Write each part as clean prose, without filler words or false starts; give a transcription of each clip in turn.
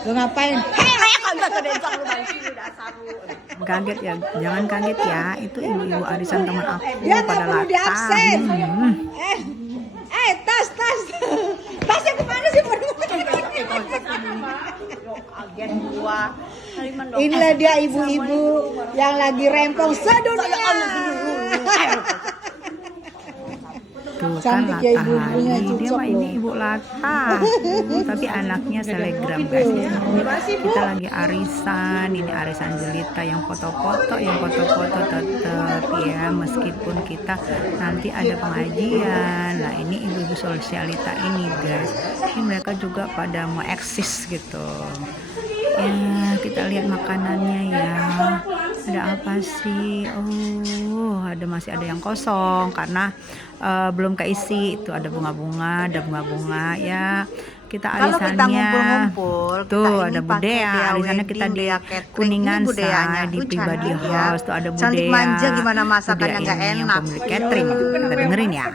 Lu ngapain? Kaget ya, jangan kaget ya. Itu ibu-ibu arisan teman aku Dia nggak pada perlu latah. diabsen. Tas. Tasnya kemana sih? Agen gua. Inilah dia ibu-ibu yang lagi rempong sedunia. Tuh kan Cantik ya latah ibu-ibunya, lagi. Dia cocok mah ini loh. ibu latah. Tapi anaknya selegram guys. Kita lagi arisan. Ini arisan jelita yang foto-foto tetap ya. Meskipun kita nanti ada pengajian. Nah ini ibu-ibu sosialita ini guys. Ini mereka juga pada mau eksis gitu. Ya kita lihat makanannya ya. Ada apa sih? Oh, masih ada yang kosong karena belum keisi. Itu ada bunga-bunga ya. Kita Kalau kita arisannya ngumpul-ngumpul, tuh kita ada ini pakai budaya. Dea Arisannya kita Wedding, di Dea Catering. Kuningan Ini budayanya. Say, di pribadi Cantik ya. house tuh ada budaya. Cantik manja, gimana masakannya Budaya nggak ini yang enak. pemilik catering. Kita dengerin ya.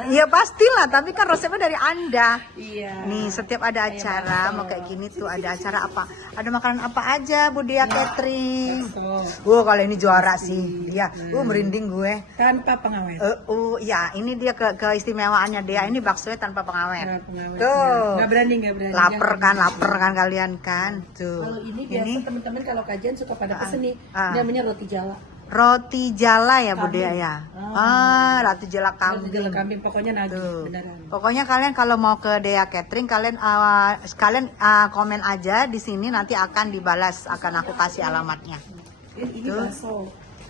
Iya pastilah, tapi kan resepnya dari Anda. Iya. Nih setiap ada acara mau kayak gini tuh ada acara apa? Ada makanan apa aja Bu Dea Catering. Kalau ini juara sih dia. Merinding gue. Tanpa pengawet. Ya ini dia keistimewaannya Dea ini baksonya tanpa pengawet. Nggak Tuh. berani. Lapar kan kalian kan. Tuh. Kalau ini biasa teman-teman kalau kajian suka pada pesen nih, namanya roti jala. Roti jala ya Bu Dea ya. Roti jala Roti kambing. jala kambing pokoknya nagih Tuh. beneran. Pokoknya kalian kalau mau ke Dea Catering kalian komen aja di sini nanti akan dibalas, akan aku kasih alamatnya. Ini Tuh. bakso.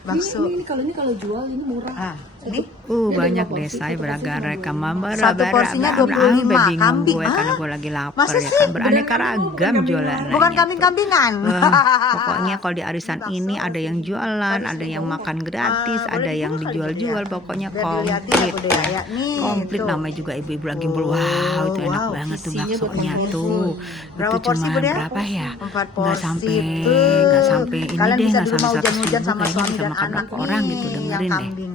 Bakso. Ini kalau jual ini murah. Ini Banyak deh saya beragam rekam Satu porsinya 25 bingung kambing. gue karena gue lagi lapar Masa ya sih? kan beraneka ragam jualannya. bukan kambing-kambingan. Pokoknya kalau di arisan ini ada yang jualan, ada yang makan gratis, ada yang dijual-jual, pokoknya Biar dilihatin ya, komplit. Bu Dea, ya. Nih, Komplit tuh. namanya juga ibu-ibu lagi wow itu enak wow, banget tuh isinya baksonya betul. tuh. Berapa Itu porsi, cuma Bu Dea? berapa ya? 4 Nggak porsi. sampai Tuh. nggak sampai ini Kalian deh, bisa nggak di rumah sampai 100 hujan-hujan ribu sama kayaknya suami bisa dan makan anak berapa orang gitu yang dengerin deh. kambing.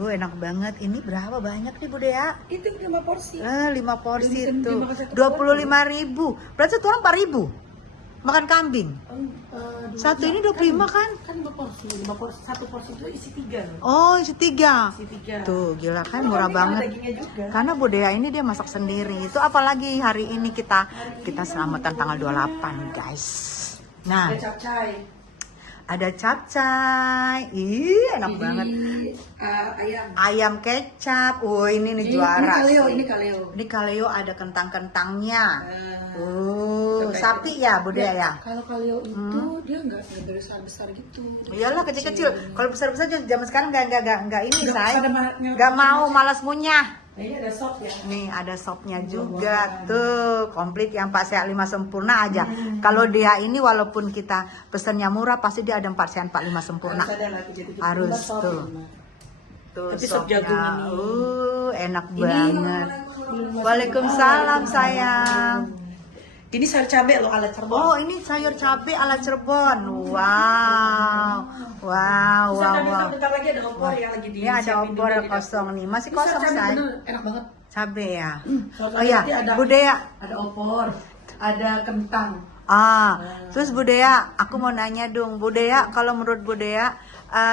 Enak banget. Ini berapa banyak nih Bu Dea? Itu 5 porsi. 5 porsi Bisa tuh. dimakan satu 25.000. Berarti satu orang 4.000. Makan kambing. Satu ini 25 kan? Kan 5 porsi. 5 porsi. Satu porsi itu isi 3 loh. Oh, isi 3. Isi 3. Tuh, gila kan Kalau murah kambing ada banget. dagingnya juga. Karena Bu Dea ini dia masak sendiri. Itu apalagi hari ini kita selamatan tanggal 28, guys. Nah, Ada capcay. ada capcay. Ih, enak banget. Ayam. Ayam kecap. Ini nih juara. Ini sih. kaleo. Ini kaleo ada kentang-kentangnya. Coba Sapi ya Bu Dea ya? Kalau kaleo itu dia nggak besar-besar gitu. Iyalah kecil-kecil. Kalau besar-besar zaman sekarang nggak ini, Nggak say. pada Nggak mau, malas ngunyah. Nah, ini ada sop ya. Nih ada sopnya juga tuh, komplit yang 4 sehat 5 sempurna aja. Kalau dia ini walaupun kita pesennya murah pasti dia ada 4 sehat 4 5 sempurna. Harus ada lah 7-7 Harus sop tuh. ini. Tuh Tapi sop sopnya. jagung ini. Enak banget. Waalaikumsalam sayang. Ini sayur cabai loh ala Cirebon. Oh ini sayur cabai ala Cirebon. Wow. Bentar lagi ada opor yang lagi di. Ini ada opor kosong nih. Masih kosong say. Enak banget. Cabai ya. Sayur Oh ya, cabai ada- Bu Dea. Ada opor, ada kentang. Terus Bu Dea, aku mau nanya dong, Bu Dea, kalau menurut Bu Dea,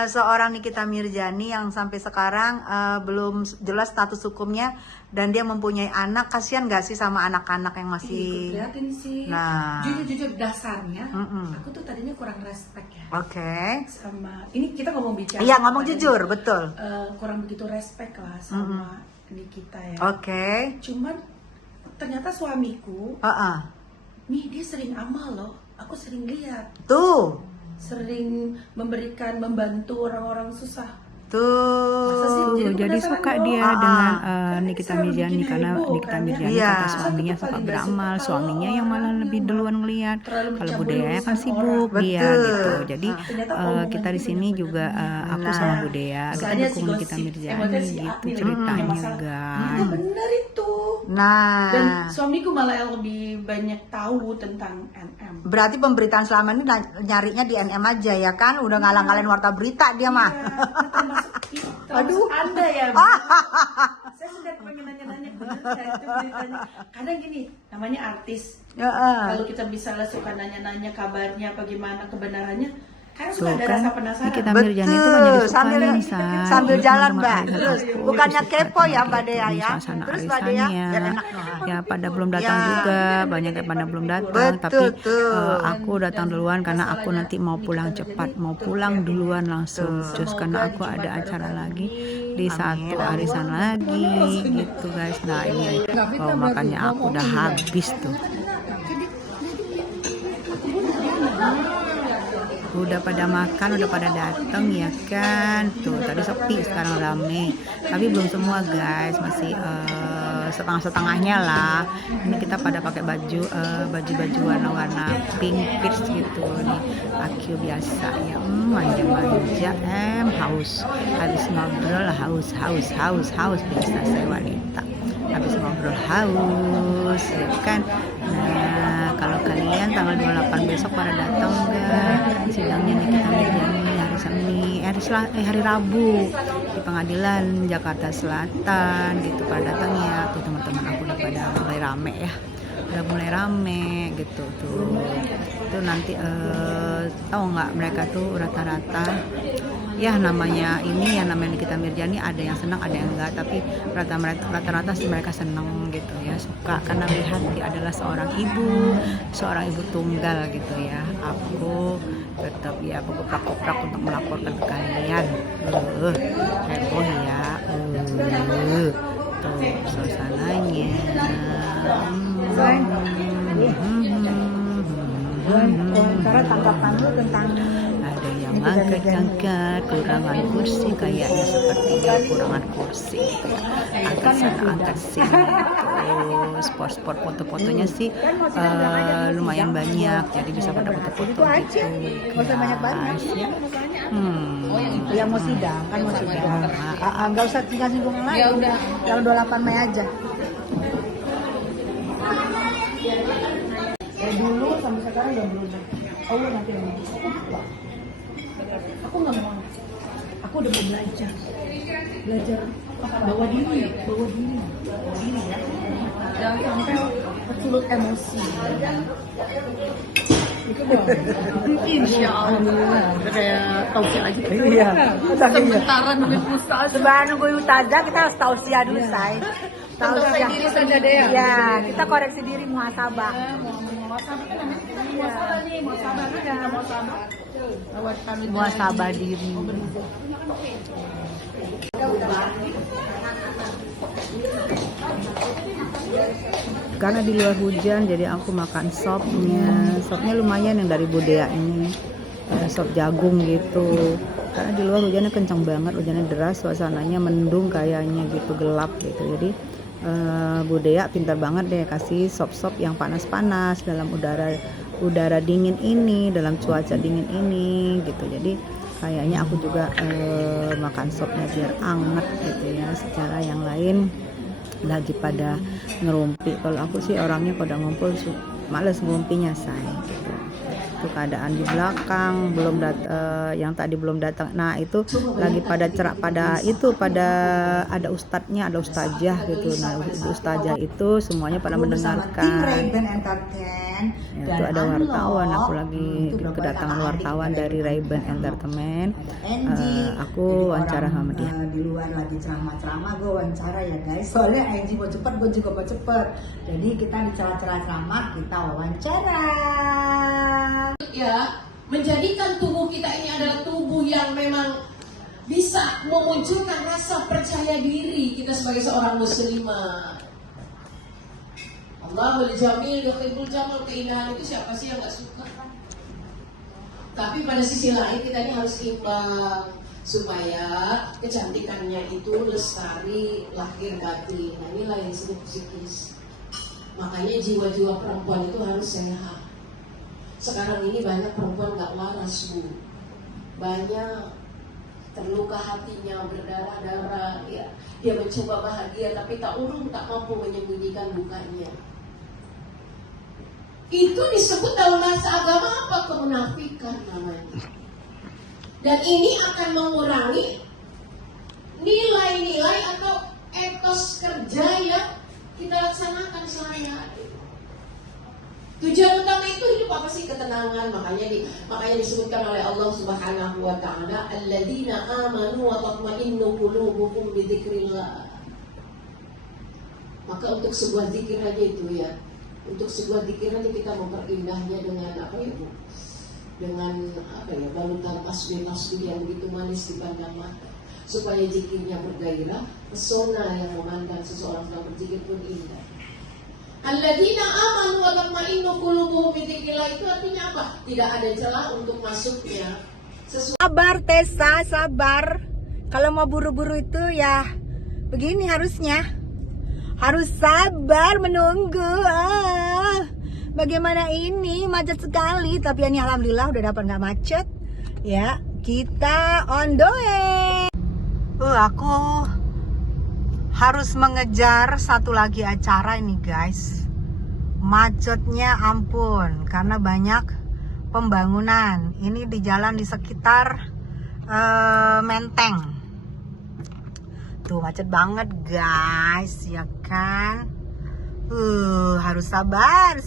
seorang Nikita Mirzani yang sampai sekarang belum jelas status hukumnya dan dia mempunyai anak, kasihan gak sih sama anak-anak yang masih? Prihatin sih. Nah. Jujur dasarnya, Mm-mm. aku tuh tadinya kurang respect ya. Oke. Sama ini kita ngomong bicara. Iya ngomong jujur, betul. Kurang begitu respect lah sama Nikita ya. Oke. Cuman ternyata suamiku, nih dia sering amal loh. Aku sering lihat, Tuh, sering membantu orang-orang susah. Masa sih? tuh. Jadi Jadi penasaran suka dong. dia Ah, dengan Kan Nikita selalu Mirzani bikin karena heboh, Nikita kan, ya? Mirzani Iya. kata suaminya Satu suka paling beramal, nggak suka suaminya kalau yang malah orang lebih yang duluan ngeliat. terlalu Kalau mencampuri budaya kan urusan sibuk orang. dia Betul. gitu. Jadi Ternyata omongan kita di itu sini benar-benar juga aku Nah. sama budaya kita Misalnya dukung si Nikita gosip, Mirzani emangnya si gitu Admin ceritanya yang masalah. guys. Itu bener itu. Nah, Dan suamiku malah yang lebih banyak tahu tentang NM. berarti pemberitaan selama ini nyarinya di NM aja ya kan? Udah ngalang-ngalain warta berita dia mah. Termasuk Aduh. Anda ya. Bu. Saya sudah pengen nanya-nanya ke itu beritanya. Kadang gini, namanya artis. Ya, Kalau kita misalnya suka nanya-nanya kabarnya, bagaimana kebenarannya, kan Tuh suka ada kan, rasa penasaran. Nikita Mirzani itu banyak Betul, disukain sambil jalan teman-teman Mbak. arisan Terus aku, bukannya terus kepo ya nikmatin Mbak Dea gitu, ya. suasana Terus Mbak Dea arisannya. biar enak dong. Ya pada belum datang Ya. juga, banyak yang pada belum datang. Betul, Tapi tuh. aku datang duluan karena aku nanti mau pulang cepat, mau pulang duluan langsung. Terus karena aku ada acara lagi di satu arisan lagi gitu guys. Nah ini makanya aku udah habis tuh. Udah pada makan, udah pada dateng ya kan. Tuh tadi sepi, sekarang rame. Tapi belum semua guys, masih setengah-setengahnya lah. Ini kita pada pakai baju warna-warna pink peach gitu nih. Aku biasa ya, manja-manja, haus. Habis ngobrol haus biasa saya wanita. Habis ngobrol haus ya kan. Nah kalau kalian tanggal 28 besok pada datang enggak sidangnya Nikita Mirzani hari Rabu di pengadilan Jakarta Selatan gitu, pada datang ya. Tuh teman-teman aku udah pada mulai rame ya, udah mulai rame gitu tuh nanti tahu nggak mereka tuh rata-rata ya namanya ini ya, namanya Nikita Mirzani ada yang senang ada yang enggak, tapi rata-rata sih mereka senang gitu ya, suka karena melihat dia adalah seorang ibu tunggal gitu ya. Aku tetap ya koprak untuk melaporkan ke kalian, heboh ya, tuh suasananya. Tanggapan lu tentang Ada yang angkat kurangan kursi, kayaknya sepertinya kurangan kursi gitu ya. Angkat sana angkat sini, terus sport foto-fotonya sih lumayan banyak, jadi bisa pada foto-foto gitu guys ya. yang mau sidang kan mau sidang. Nggak usah singgung yang lain. Ya udah. Yang 28 Mei aja. Dulu sampai sekarang belum. Allah nanti yang Aku nggak mau. Aku udah mau belajar bawa diri ya. Jangan sampai tersulut emosi. Itu dong. Insya Allah. Kayak tausiah aja. Iya. Sementara nunggu pulsa. Sebelum nunggu Utaza kita harus tausiah dulu, say. Tausiah diri saja deh ya. Iya, kita koreksi diri muhasabah. Muhasabah kan namanya. Muhasabah nih, muhasabah kan. Muhasabah diri. Karena di luar hujan jadi aku makan sopnya lumayan yang dari Budaya ini, sop jagung gitu. Karena di luar hujannya kencang banget, hujannya deras, suasananya mendung kayaknya gitu, gelap gitu. Jadi Budaya pintar banget deh kasih sop yang panas-panas dalam udara dingin ini, dalam cuaca dingin ini gitu. Jadi kayaknya aku juga makan sopnya biar anget gitu ya. Secara yang lain lagi pada ngerumpi, kalau aku sih orangnya pada ngumpul males ngerumpinya say gitu. Itu keadaan di belakang yang tadi belum datang. Nah itu lagi pada pada ada ustadznya, ada ustazah gitu. Nah ustazah itu semuanya pada mendengarkan. Ya, itu ada wartawan, aku lagi kedatangan wartawan dari Ray-Ban Entertainment. Aku wawancara sama dia. Di luar lagi ceramah-ceramah, gue wawancara ya guys. Soalnya Angie mau cepet, gue juga mau cepet. Jadi kita di ceramah ceramah kita wawancara. Ya, menjadikan tubuh kita ini adalah tubuh yang memang bisa memunculkan rasa percaya diri kita sebagai seorang muslimah. Allahul Jamil yuhibbul jamal, keindahan itu siapa sih yang gak suka? Tapi pada sisi lain kita ini harus imbang supaya kecantikannya itu lestari lahir batin. Nah inilah yang disebut psikis. Makanya jiwa-jiwa perempuan itu harus sehat. Sekarang ini banyak perempuan gak waras, Bu. Banyak terluka hatinya, berdarah-darah ya. Dia mencoba bahagia tapi tak mampu menyembunyikan dukanya. Itu disebut dalam bahasa agama apa? Kemunafikan namanya. Dan ini akan mengurangi nilai-nilai atau etos kerja yang kita laksanakan sehari-hari. Tujuan utama itu hidup apa sih? Ketenangan. Makanya disebutkan oleh Allah Subhanahu wa taala, alladzina amanu wa tatma'innu qulubuhum bi dzikrillah. Maka untuk sebuah zikir aja itu ya. Untuk sebuah zikir aja kita memperindah,nya dengan apa ya, Bu? Dengan apa ya? Balutan tasbih-tasbih yang begitu manis dipandang mata. Supaya zikirnya bergairah, pesona yang memandang seseorang sedang berzikir pun indah. Alladzina amanu wa tatma'innu qulubuhum bi dzikrillah itu artinya apa? Tidak ada celah untuk masuknya sesuatu. Sabar Tessa, sabar. Kalau mau buru-buru itu ya begini harusnya. Harus sabar menunggu. Bagaimana ini macet sekali, tapi ini alhamdulillah udah dapat nggak macet. Ya, kita on the way. Aku harus mengejar satu lagi acara ini guys. Macetnya ampun karena banyak pembangunan. Ini di jalan di sekitar Menteng. Tuh macet banget guys, ya kan? Harus sabar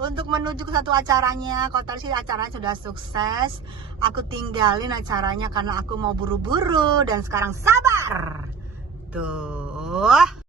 untuk menuju ke satu acaranya. Kalau tadi sih acaranya sudah sukses, aku tinggalin acaranya karena aku mau buru-buru dan sekarang sabar. Tuh.